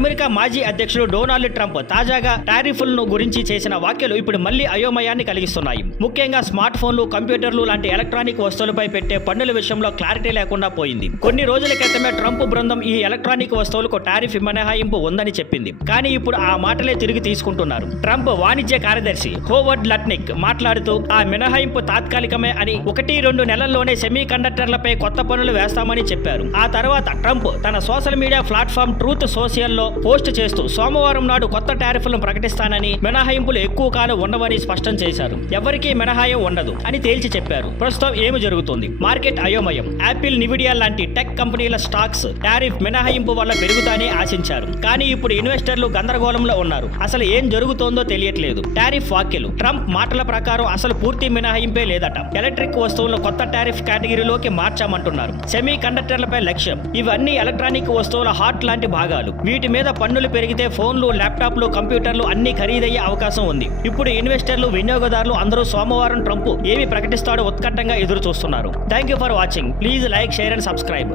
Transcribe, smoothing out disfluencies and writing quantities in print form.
America మాజీ అధ్యక్షుడు Donald Trump తాజాగా టారిఫ్లను గురించి చేసిన వ్యాఖ్యలు ఇప్పుడు మళ్లీ అయోమయాన్ని కలిగిస్తున్నాయి. ముఖ్యంగా స్మార్ట్ ఫోన్లు, కంప్యూటర్లు లాంటి ఎలక్ట్రానిక్ వస్తువులపై పెట్టే పన్నుల విషయంలో క్లారిటీ లేకుండా పోయింది. కొన్ని రోజుల క్రితమే ట్రంప్ బృందం ఈ ఎలక్ట్రానిక్ వస్తువులకు టారిఫ్ మినహాయింపు ఉందని చెప్పింది. కానీ ఇప్పుడు ఆ మాటలే తిరిగి తీసుకుంటున్నారు. ట్రంప్ వాణిజ్య కార్యదర్శి హోవర్డ్ లట్నిక్ మాట్లాడుతూ ఆ మినహాయింపు తాత్కాలికమే అని 1-2 నెలల్లోనే సెమీ కండక్టర్లపై కొత్త పన్నులు వేస్తామని చెప్పారు. ఆ తర్వాత ట్రంప్ తన సోషల్ మీడియా ప్లాట్ఫామ్ ట్రూత్ సోషల్లో పోస్ట్ చేస్తూ సోమవారం నాడు కొత్త టారిఫ్లను ప్రకటిస్తానని, మినహాయింపులు ఎక్కువ కాలం ఉండవని స్పష్టం చేశారు. ఎవరికీ మినహాయం ఉండదు అని తేల్చి చెప్పారు. ప్రస్తుతం ఏమి జరుగుతుంది? మార్కెట్ అయోమయం. యాపిల్, నివిడియా లాంటి టెక్ కంపెనీల స్టాక్స్ టారిఫ్ మినహాయింపు వల్ల పెరుగుతానే ఆశించారు. కానీ ఇప్పుడు ఇన్వెస్టర్లు గందరగోళంలో ఉన్నారు. అసలు ఏం జరుగుతోందో తెలియట్లేదు. టారిఫ్ వ్యాఖ్యలు. ట్రంప్ మాటల ప్రకారం అసలు పూర్తి మినహాయింపే లేదట. ఎలక్ట్రిక్ వస్తువులను కొత్త టారిఫ్ కేటగిరీలోకి మార్చామంటున్నారు. సెమీ కండక్టర్లపై లక్ష్యం. ఇవన్నీ ఎలక్ట్రానిక్ వస్తువుల హార్ట్ లాంటి భాగాలు. వీటి మీద పన్నులు పెరిగితే ఫోన్లు, ల్యాప్టాప్లు, కంప్యూటర్లు అన్ని ఖరీదయ్యే అవకాశం ఉంది. ఇప్పుడు ఇన్వెస్టర్లు, వినియోగదారులు అందరూ సోమవారం ట్రంప్ ఏమి ప్రకటిస్తాడో ఉత్కంఠంగా ఎదురు చూస్తున్నారు. Thank you for watching. Please like, share and subscribe.